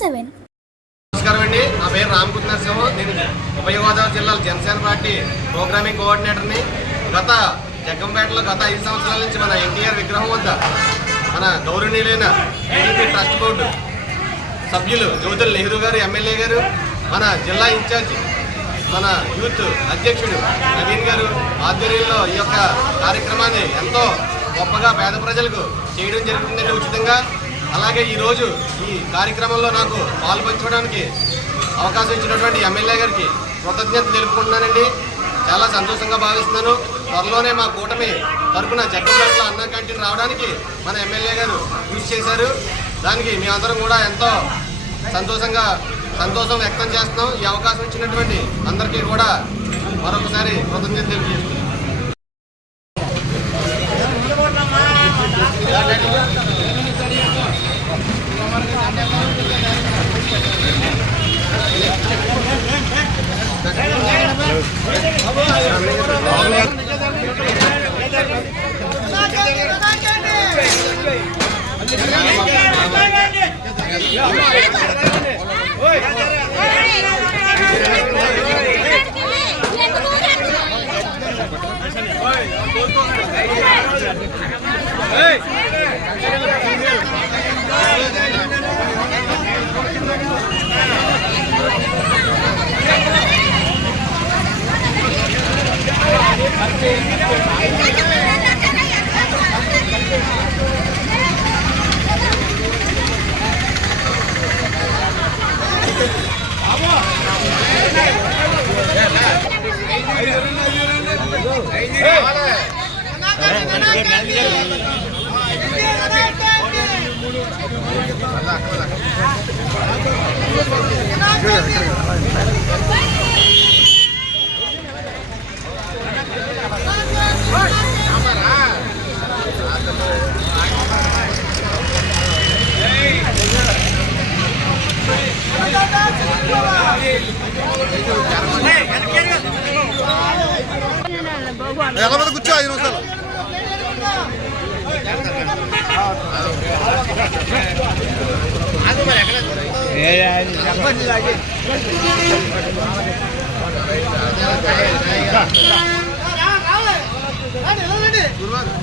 7. నమస్కారం అండి. నా పేరు రామకృష్ణ నరసింహ. నేను ఉభయ గోదావరి జిల్లాలో జనసేన పార్టీ ప్రోగ్రామింగ్ కోఆర్డినేటర్ని. గత జగ్గంపేటలో గత 5 సంవత్సరాల నుంచి మన ఎన్టీఆర్ విగ్రహం వద్ద మన గౌరవనీయులైన టీడీపీ ట్రస్ట్ బోర్డు సభ్యులు జ్యోతుల నెహ్రూ గారు, ఎమ్మెల్యే గారు, మన జిల్లా ఇన్ఛార్జ్ మన యూత్ అధ్యక్షుడు నవీన్ గారు ఆధ్వర్యంలో ఈ యొక్క కార్యక్రమాన్ని ఎంతో గొప్పగా పేద ప్రజలకు చేయడం జరుగుతుందండి ఉచితంగా. అలాగే ఈరోజు ఈ కార్యక్రమంలో నాకు పాల్పంచుకోవడానికి అవకాశం ఇచ్చినటువంటి ఎమ్మెల్యే గారికి కృతజ్ఞత తెలుపుకుంటున్నానండి. చాలా సంతోషంగా భావిస్తున్నాను. త్వరలోనే మా కూటమి తరపున జగ్గంపేటలో అన్నా క్యాంటీన్ రావడానికి మన ఎమ్మెల్యే గారు కృషి చేశారు. దానికి మేమందరం కూడా ఎంతో సంతోషం వ్యక్తం చేస్తున్నాం. ఈ అవకాశం ఇచ్చినటువంటి అందరికీ కూడా మరొకసారి కృతజ్ఞత తెలియజేస్తున్నాం. ఎలా మీద కూర్చో 5 నిమిషాలు. గురువారం